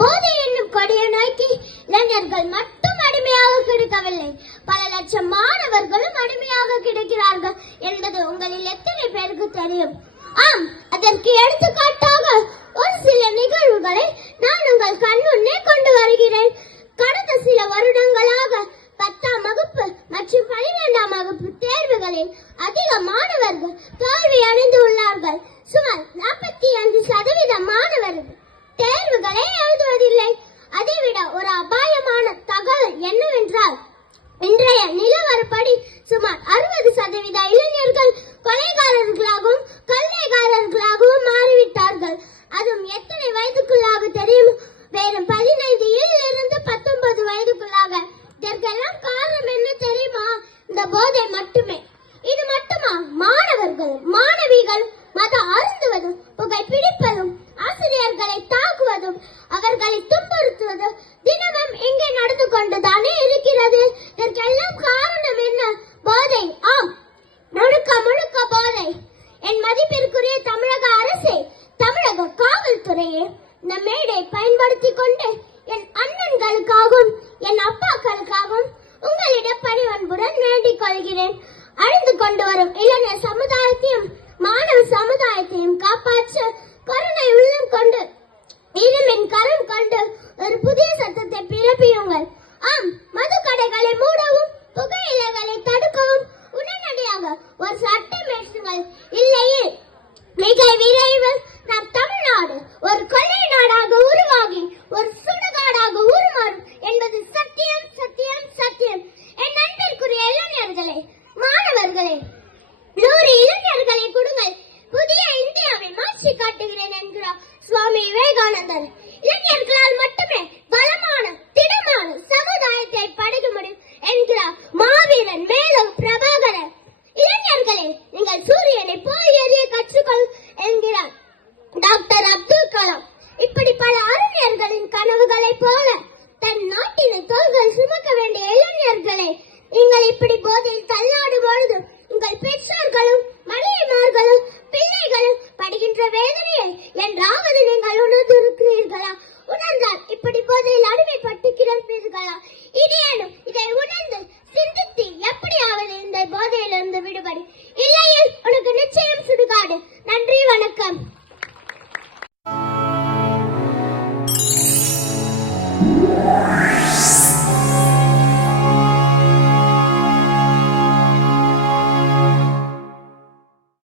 போதை என்னும் கொடிய நோய்க்கு இளைஞர்கள் மட்டும் அடிமையாக கிடைக்கவில்லை, பல லட்சம் மாணவர்களும் அடிமையாக கிடைக்கிறார்கள் என்பது உங்களில் எத்தனை பேருக்கு தெரியும்? ஆம், அதற்கு எடுத்துக்காட்டாக ஒரு சில நிகழ்வுகளை நான் உங்கள் கண்முன்னே கொண்டு வருகிறேன். கடந்த சில வருடங்களாக 10ஆம் வகுப்பு மற்றும் 12ஆம் வகுப்பு தேர்வுகளில் அதிக மாணவர்கள் தோல்வி அடைந்து உள்ளார்கள். சுமார் 45% மாணவர்கள் தேர்வுகளை எழுதுவதில்லை. அதைவிட ஒரு அபாயமான தகவல் என்னவென்றால், இன்றைய நிலவரப்படி சுமார் 60% இளைஞர்கள் கொலைகாரர்களாகவும் கொள்ளைக்காரர்களாகவும் மாறிவிட்டார்கள். அதுவும் எத்தனை வயதுக்குள்ளாக தெரியும்? வெறும் 15 இருந்து 19 வயதுக்குள்ளாக. இதற்கெல்லாம் காரணம் என்ன தெரியுமா? இந்த போதை மட்டுமே. இது மட்டுமா? மாணவர்களும் மாணவிகளும் மதம் அருந்துவதும் புகைப்பிடிப்பதும் ஆசிரியர்களை தாக்குவதும் அவர்களை துன்புறுத்துவதும் தினமும் இங்கே நடந்து கொண்டுதானே இருக்கிறது. இதற்கெல்லாம் காரணம் என்ன? போதை. ஆம், முழுக்க முழுக்க போதை. என் மதிப்பிற்குரிய தமிழக அரசே, தமிழக காவல்துறையே, இந்த மேடை பயன்படுத்தி கொண்டு என் அண்ணன்களுக்காகவும் என் அப்பாக்களுக்காகவும் உங்களிடம் பணிவன்புடன் வேண்டிக் கொள்கிறேன். அழிந்து கொண்டு வரும் இளைஞர் சமுதாயத்தையும் மாணவ சமுதாயத்தையும் காப்பாற்ற கருணை உள்ளம் கொண்டு இருமின் கரம் கொண்டு ஒரு புதிய சட்டத்தை பிறப்பியுங்கள். ஆம், மது கடைகளை மூடவும் புகையிலைகளை தடுக்கவும் உடனடியாக ஒரு சட்டம் இயற்றுங்கள். இல்லையே மிக விரைவில் நம் தமிழ்நாடு ஒரு கொள்ளை நாடாக உருவாகி ஒரு சுடுகாடாக உருமாறும் என்பது சத்தியம், சத்தியம், சத்தியம். என் நண்பிற்குரிய இளைஞர்களே, மாணவர்களே, 100 இளைஞர்களை கொடுங்கள், புதிய இந்தியாவை மாற்றி காட்டுகிறேன் என்கிறார் சுவாமி விவேகானந்தர். இளைஞர்களால் மட்டுமே பலமான திடமான சமுதாயத்தை படைக்க முடியும் என்கிறார் மாவீரன் மேலும் பிரபாகரன். இளைஞர்களே, நீங்கள் சூரியனை போய் எறிய கற்றுக்கொள் என்கிறார் டாக்டர் அப்துல் கலாம். இப்படி பல அறிஞர்களின் கனவுகளை போல தன் நாட்டினை தோள்கள் சுமக்க வேண்டிய இளைஞர்களே, நீங்கள் இப்படி போதையில் தள்ளாடும் பொழுது உங்கள் பெற்றோர்களும் மனைவிமார்களும் பிள்ளைகளும் படுகின்ற வேதனையை என்றாவது நீங்கள் உணர்ந்திருக்கிறீர்களா? உணர்ந்தால் இப்படி போதையில் அடிமைப்பட்டு கிடப்பீர்களா? இனியேனும் இதை உணர்ந்து சிந்தித்து எப்படியாவது இந்த போதையிலிருந்து விடுபடி, இல்லையில் உனக்கு நிச்சயம் சுடுகாடு. நன்றி, வணக்கம்.